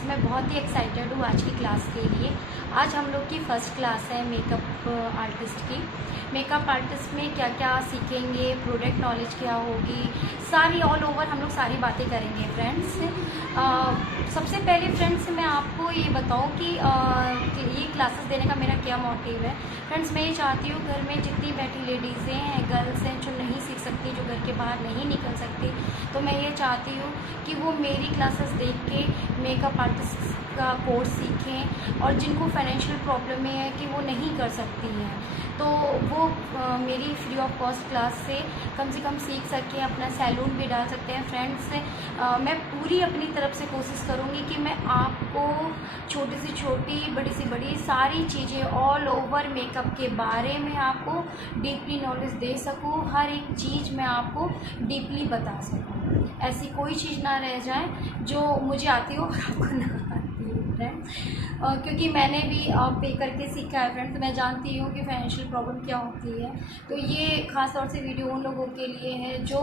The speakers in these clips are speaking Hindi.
फ्रेंड्स, मैं बहुत ही एक्साइटेड हूँ आज की क्लास के लिए। आज हम लोग की फ़र्स्ट क्लास है मेकअप आर्टिस्ट की। मेकअप आर्टिस्ट में क्या क्या सीखेंगे, प्रोडक्ट नॉलेज क्या होगी, सारी ऑल ओवर हम लोग सारी बातें करेंगे फ्रेंड्स। सबसे पहले फ्रेंड्स मैं आपको ये बताऊँ कि ये क्लासेस देने का मेरा क्या मोटिव है। फ्रेंड्स, मैं ये चाहती हूँ घर में जितनी बैठी लेडीज़ें हैं, गर्ल्स हैं जो नहीं सीख सकती, जो घर के बाहर नहीं निकल सकती, तो मैं ये चाहती हूँ कि वो मेरी क्लासेस देख के मेकअप आर्टिस्ट का कोर्स सीखें। और जिनको फाइनेंशियल प्रॉब्लम है कि वो नहीं कर सकती हैं, तो वो मेरी फ्री ऑफ कॉस्ट क्लास से कम सीख सकें, अपना सैलून भी डाल सकते हैं। फ्रेंड्स, मैं पूरी अपनी तरफ से कोशिश करूँगी कि मैं आपको छोटी से छोटी, बड़ी से बड़ी सारी चीज़ें ऑल ओवर मेकअप के बारे में आपको डीपली नॉलेज दे सकूँ। हर एक चीज़ मैं आपको डीपली बता सकूँ, ऐसी कोई चीज़ ना रह जाए जो मुझे आती हो और आपको ना आती हो फ्रेंड्स। क्योंकि मैंने भी पे करके सीखा है फ्रेंड्स, तो मैं जानती हूँ कि फाइनेंशियल प्रॉब्लम क्या होती है। तो ये ख़ास तौर से वीडियो उन लोगों के लिए है जो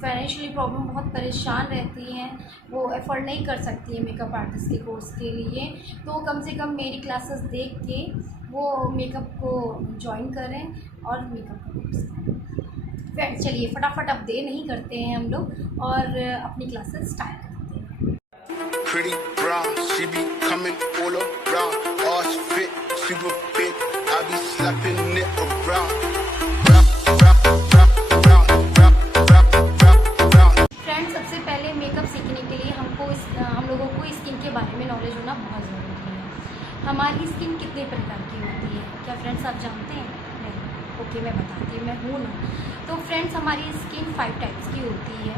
फाइनेंशियली प्रॉब्लम बहुत परेशान रहती हैं, वो एफर्ड नहीं कर सकती है मेकअप आर्टिस्ट के कोर्स के लिए। तो कम से कम मेरी क्लासेस देख के वो मेकअप को ज्वाइन करें और मेकअप का कोर्स करें। फ्रेंड्स, चलिए फटाफट अब देर नहीं करते हैं हम लोग और अपनी क्लासेस स्टार्ट करते हैं। Pretty brown, she be coming all around. Ass fit, super big, I be slapping it around. Friends, सबसे पहले मेकअप सीखने के लिए हम लोगों को स्किन के बारे में नॉलेज होना बहुत ज़रूरी है। हमारी स्किन कितने प्रकार की होती है, क्या फ्रेंड्स आप जानते हैं? नहीं? ओके, मैं बताती हूँ, मैं हूँ ना। तो फ्रेंड्स, हमारी स्किन 5 टाइप्स की होती है।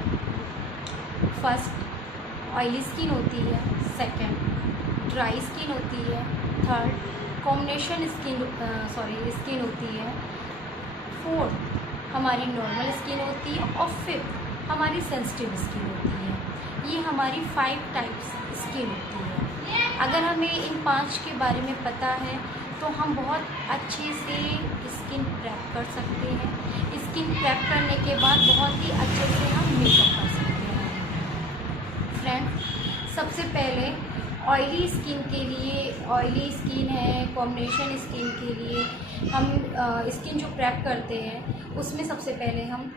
फर्स्ट, ऑयली स्किन होती है। सेकंड, ड्राई स्किन होती है। थर्ड, कॉम्बिनेशन स्किन होती है। फोर्थ, हमारी नॉर्मल स्किन होती है। और फिफ्थ, हमारी सेंसिटिव स्किन होती है। ये हमारी 5 टाइप्स स्किन होती है। अगर हमें इन 5 के बारे में पता है तो हम बहुत अच्छे से स्किन प्रेप कर सकते हैं। स्किन प्रेप करने के बाद बहुत ही अच्छे से हम मेकअप कर सकते हैं। फ्रेंड्स, सबसे पहले ऑयली स्किन के लिए, ऑयली स्किन है, कॉम्बिनेशन स्किन के लिए हम स्किन जो प्रेप करते हैं उसमें सबसे पहले हम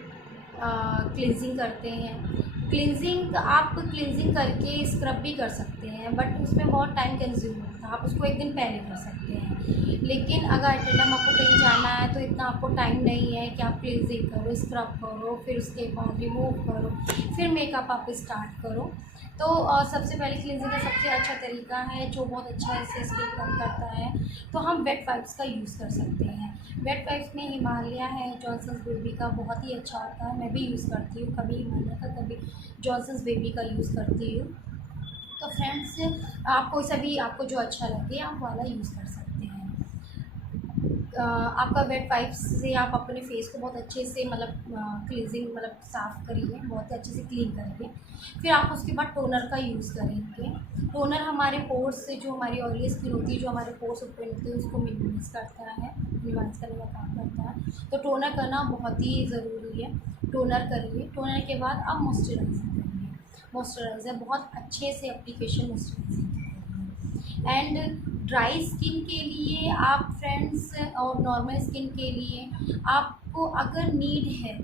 क्लिनजिंग करते हैं। क्लिनजिंग आप क्लिनजिंग करके स्क्रब भी कर सकते हैं, बट उसमें बहुत टाइम कंज्यूम होता है। आप उसको एक दिन पहले कर सकते हैं, लेकिन अगर अटेंडम आपको कहीं जाना है तो इतना आपको टाइम नहीं है कि आप क्लिनजिंग करो, स्क्रब करो, फिर उसके बाद रिमूव करो, फिर मेकअप आप स्टार्ट करो। तो सबसे पहले क्लिनजिंग का सबसे अच्छा तरीका है जो बहुत अच्छा से स्किन प्रेप करता है, तो हम वेट वाइप्स का यूज़ कर सकते हैं। वेट वाइप्स में हिमालय है, जॉनसन्स बेबी का बहुत ही अच्छा होता है, मैं भी यूज़ करती हूँ, कभी हिमालय का कभी जॉनसन्स बेबी का यूज़ करती हूँ। तो फ्रेंड्स, आपको सभी आपको जो अच्छा लगे आप वाला यूज़ कर सकते हैं। आपका वेट वाइप्स से आप अपने फेस को बहुत अच्छे से क्लीजिंग साफ़ करिए, बहुत अच्छे से क्लीन करिए। फिर आप उसके बाद टोनर का यूज़ करेंगे। टोनर हमारे पोर्स से, जो हमारी ऑयली स्किन होती है, जो हमारे पोर्स ओपन होते हैं, उसको मिनिमाइज करता है, मिनिमाइज करने का काम करता है। तो टोनर करना बहुत ही ज़रूरी है। टोनर करिए, टोनर के बाद आप मॉइस्चराइज़र करिए। मॉइस्चराइज़र बहुत अच्छे से application moisturiser and dry skin के लिए आप फ्रेंड्स, और नॉर्मल स्किन के लिए आपको अगर नीड है,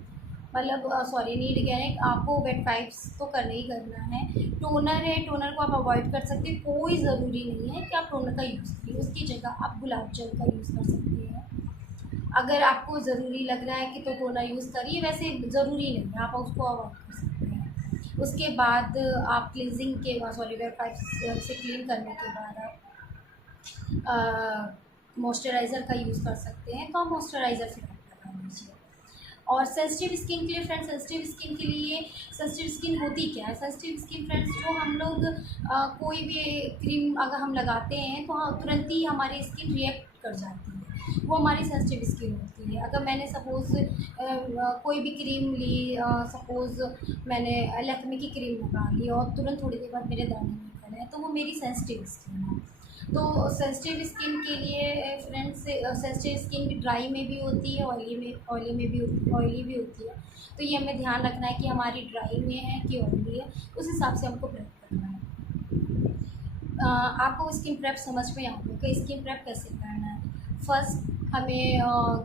नीड कह रहे हैं, आपको वेट वाइप्स तो करना ही करना है। टोनर है, टोनर को आप अवॉइड कर सकते हैं, कोई ज़रूरी नहीं है कि आप टोनर का यूज़ करिए, उसकी जगह आप गुलाब जल का यूज़ कर सकते हैं। अगर आपको ज़रूरी लग रहा है कि तो टोनर यूज़ करिए, वैसे ज़रूरी नहीं है, आप उसको अवॉइड कर सकते हैं। उसके बाद आप क्लीनजिंग के वेट वाइप्स से क्लीन करने के बाद आप मॉइस्चराइज़र का यूज़ कर सकते हैं, तो आप मॉइस्चराइज़र फिर लगा लीजिए। और सेंसिटिव स्किन के लिए फ्रेंड्स, सेंसिटिव स्किन होती क्या है? सेंसिटिव स्किन फ्रेंड्स, जो हम लोग कोई भी क्रीम अगर हम लगाते हैं तो तुरंत ही हमारी स्किन रिएक्ट कर जाती है, वो हमारी सेंसिटिव स्किन होती है। अगर मैंने सपोज़ कोई भी क्रीम ली, सपोज़ मैंने लैक्मे की क्रीम लगा ली और तुरंत थोड़ी देर बाद मेरे दाने निकल आए, तो वो मेरी सेंसिटिव स्किन है। तो सेंसिटिव स्किन के लिए फ्रेंड्स, सेंसिटिव स्किन भी ड्राई में भी होती है, ऑयली भी होती है। तो ये हमें ध्यान रखना है कि हमारी ड्राई में है कि ऑयली है, उस हिसाब से हमको प्रेप करना है। आपको स्किन प्रेप समझ में आ गया कि स्किन प्रेप कैसे करना है। फर्स्ट हमें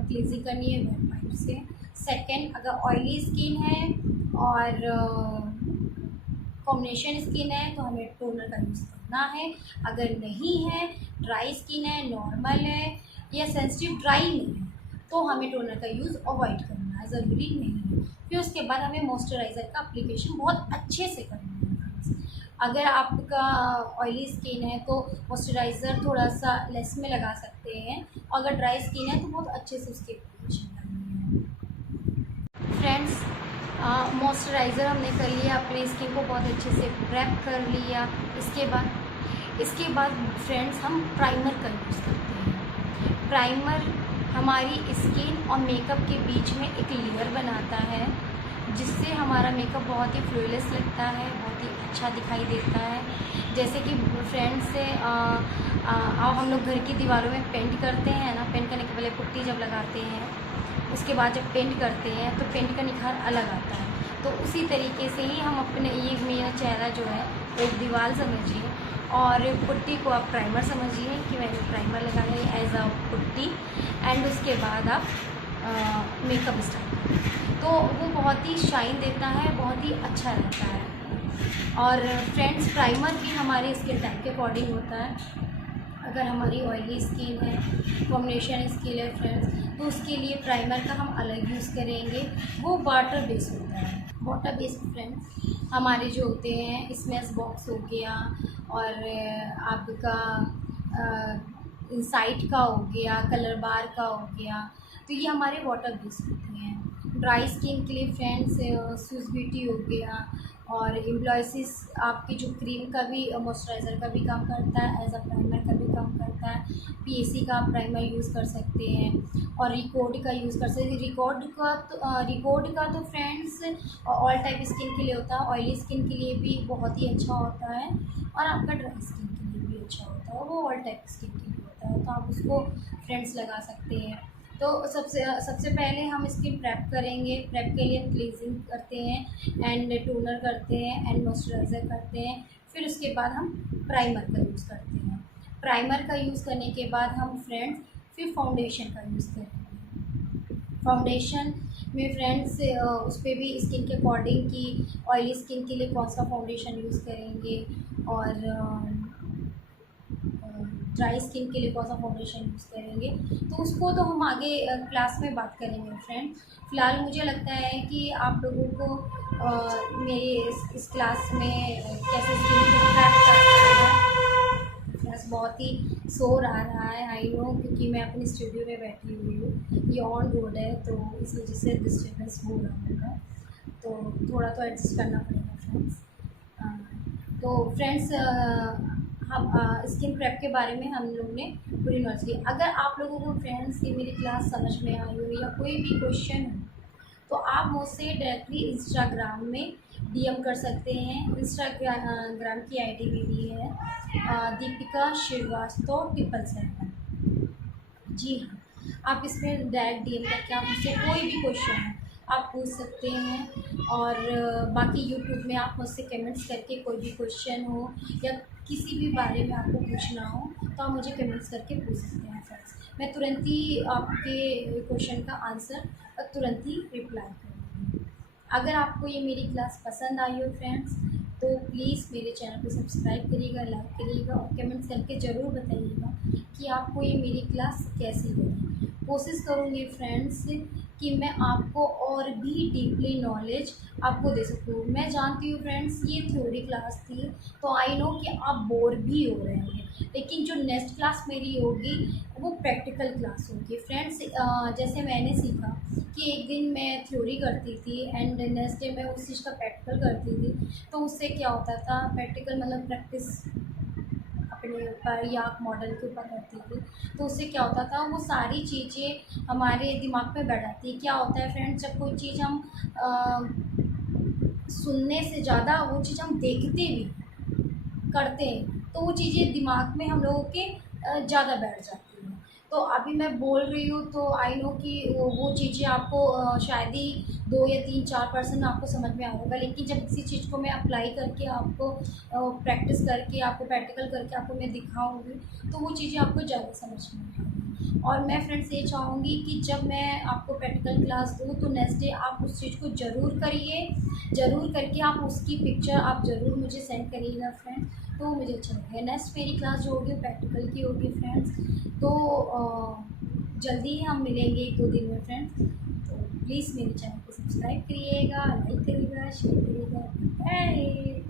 क्लींजिंग करनी है वेट वाइप से। सेकंड, अगर ऑयली स्किन है और कॉम्बिनेशन स्किन है तो हमें टोनर का यूज़ करना है। अगर नहीं है, ड्राई स्किन है, नॉर्मल है या सेंसिटिव ड्राई नहीं है, तो हमें टोनर का यूज़ अवॉइड करना है, ज़रूरी नहीं है। फिर उसके बाद हमें मॉइस्चराइज़र का एप्लीकेशन बहुत अच्छे से करना है। अगर आपका ऑयली स्किन है तो मॉइस्चराइज़र थोड़ा सा लेस में लगा सकते हैं, अगर ड्राई स्किन है तो बहुत अच्छे से उसकी एप्लीकेशन करनी है। फ्रेंड्स, मॉइस्चराइज़र हमने कर लिया, अपने स्किन को बहुत अच्छे से प्रेप कर लिया। इसके बाद फ्रेंड्स हम प्राइमर का यूज़ करते हैं। प्राइमर हमारी स्किन और मेकअप के बीच में एक लेयर बनाता है, जिससे हमारा मेकअप बहुत ही फ्लॉलेस लगता है, बहुत ही अच्छा दिखाई देता है। जैसे कि फ्रेंड्स से हम लोग घर की दीवारों में पेंट करते हैं ना, पेंट करने के पहले पुट्टी जब लगाते हैं, उसके बाद जब पेंट करते हैं तो पेंट का निखार अलग आता है। तो उसी तरीके से ही हम अपने, ये मेरा चेहरा जो है वो एक दीवार समझिए और पुट्टी को आप प्राइमर समझिए कि मैंने प्राइमर लगाया है एज अ पुट्टी, एंड उसके बाद आप मेकअप स्टार्ट करें तो वो बहुत ही शाइन देता है, बहुत ही अच्छा रहता है। और फ्रेंड्स, प्राइमर भी हमारे स्किन टाइप के अकॉर्डिंग होता है। अगर हमारी ऑयली स्किन है, कॉम्बिनेशन स्किन है फ्रेंड्स, तो उसके लिए प्राइमर का हम अलग यूज़ करेंगे, वो वाटर बेस्ड होता है। वाटर बेस्ड फ्रेंड्स हमारे जो होते हैं, स्मेश बॉक्स हो गया और आपका इंसाइट का हो गया, कलर बार का हो गया, तो ये हमारे वाटर बेस्ड होते हैं। ड्राई स्किन के लिए फ्रेंड्स स्विस ब्यूटी हो गया और एम्प्लॉयसिस आपकी जो क्रीम का भी मॉइस्चराइज़र का भी काम करता है, एज अ प्राइमर का भी काम करता है। पीएसी का आप प्राइमर यूज़ कर सकते हैं और रिकॉर्ड का यूज़ कर सकते हैं। रिकॉर्ड का तो फ्रेंड्स ऑल टाइप स्किन के लिए होता है, ऑयली स्किन के लिए भी बहुत ही अच्छा होता है और आपका ड्राई स्किन के लिए भी अच्छा होता है, वो ऑल टाइप स्किन के लिए होता है, तो आप उसको फ्रेंड्स लगा सकते हैं। तो सबसे पहले हम स्किन प्रेप करेंगे। प्रेप के लिए हम क्लींजिंग करते हैं एंड टोनर करते हैं एंड मॉइस्चराइज़र करते हैं। फिर उसके बाद हम प्राइमर का यूज़ करते हैं। प्राइमर का यूज़ करने के बाद हम फ्रेंड्स फिर फाउंडेशन का यूज़ करेंगे। फाउंडेशन में फ्रेंड्स उस पर भी स्किन के अकॉर्डिंग कि ऑयली स्किन के लिए कौन सा फाउंडेशन यूज़ करेंगे और ड्राई स्किन के लिए कौन सा फाउंडेशन यूज़ करेंगे, तो उसको तो हम आगे क्लास में बात करेंगे फ्रेंड। फ़िलहाल मुझे लगता है कि आप लोगों को मेरे इस क्लास में कैसे स्किन को प्रेप करना है, प्लस बहुत ही शोर आ रहा है, आई नो, क्योंकि मैं अपनी स्टूडियो में बैठी हुई हूँ, ये ऑन रोड है तो इस वजह से डिस्टर्बेंस हो रहा होगा, तो थोड़ा तो एडजस्ट करना पड़ेगा फ्रेंड्स। तो फ्रेंड्स हम स्किन प्रेप के बारे में हम लोग ने पूरी नॉलेज ली। अगर आप लोगों को फ्रेंड्स ये मेरी क्लास समझ में आई हो या कोई भी क्वेश्चन हो तो आप मुझसे डायरेक्टली इंस्टाग्राम में डीएम कर सकते हैं। इंस्टाग्राम की आईडी मेरी है दीपिका श्रीवास्तव 777। जी हाँ, आप इसमें डायरेक्ट डीएम करके आप मुझसे कोई भी क्वेश्चन है आप पूछ सकते हैं। और बाकी यूट्यूब में आप मुझसे कमेंट्स करके कोई भी क्वेश्चन हो या किसी भी बारे में आपको पूछना हो तो आप मुझे कमेंट्स करके पूछ सकते हैं फ्रेंड्स। मैं तुरंत ही आपके क्वेश्चन का आंसर तुरंत ही रिप्लाई करूँगी। अगर आपको ये मेरी क्लास पसंद आई हो फ्रेंड्स तो प्लीज़ मेरे चैनल को सब्सक्राइब करिएगा, लाइक करिएगा और कमेंट्स करके ज़रूर बताइएगा कि आपको ये मेरी क्लास कैसी लगी। कोशिश करूँगी फ्रेंड्स कि मैं आपको और भी डीपली नॉलेज आपको दे सकूँ। मैं जानती हूँ फ्रेंड्स ये थ्योरी क्लास थी तो आई नो कि आप बोर भी हो रहे होंगे, लेकिन जो नेक्स्ट क्लास मेरी होगी वो प्रैक्टिकल क्लास होगी फ्रेंड्स। जैसे मैंने सीखा कि एक दिन मैं थ्योरी करती थी एंड नेक्स्ट डे मैं उस चीज़ का प्रैक्टिकल करती थी, तो उससे क्या होता था, प्रैक्टिकल मतलब प्रैक्टिस अपने ऊपर या मॉडल के ऊपर करती थी, तो उससे क्या होता था वो सारी चीज़ें हमारे दिमाग में बैठ जाती है। क्या होता है फ्रेंड्स, जब कोई चीज़ हम सुनने से ज़्यादा वो चीज़ हम देखते भी करते हैं तो वो चीज़ें दिमाग में हम लोगों के ज़्यादा बैठ जाती हैं। तो अभी मैं बोल रही हूँ तो आई नो कि वो चीज़ें आपको शायद ही 2 या 3 4% आपको समझ में आ होगा, लेकिन जब किसी चीज़ को मैं अप्लाई करके आपको प्रैक्टिस करके आपको प्रैक्टिकल करके आपको मैं दिखाऊंगी तो वो चीज़ें आपको ज़्यादा समझ में आएगी। और मैं फ्रेंड्स ये चाहूँगी कि जब मैं आपको प्रैक्टिकल क्लास दूँ तो नेक्स्ट डे आप उस चीज़ को ज़रूर करिए, ज़रूर करके आप उसकी पिक्चर आप ज़रूर मुझे सेंड करिएगा फ्रेंड, तो मुझे अच्छा लगेगा। नेक्स्ट मेरी क्लास जो होगी प्रैक्टिकल की होगी फ्रेंड्स, तो जल्दी ही हम मिलेंगे 1-2 दिन में फ्रेंड्स। तो प्लीज़ मेरे चैनल को सब्सक्राइब करिएगा, लाइक करिएगा, शेयर करिएगा। बाय।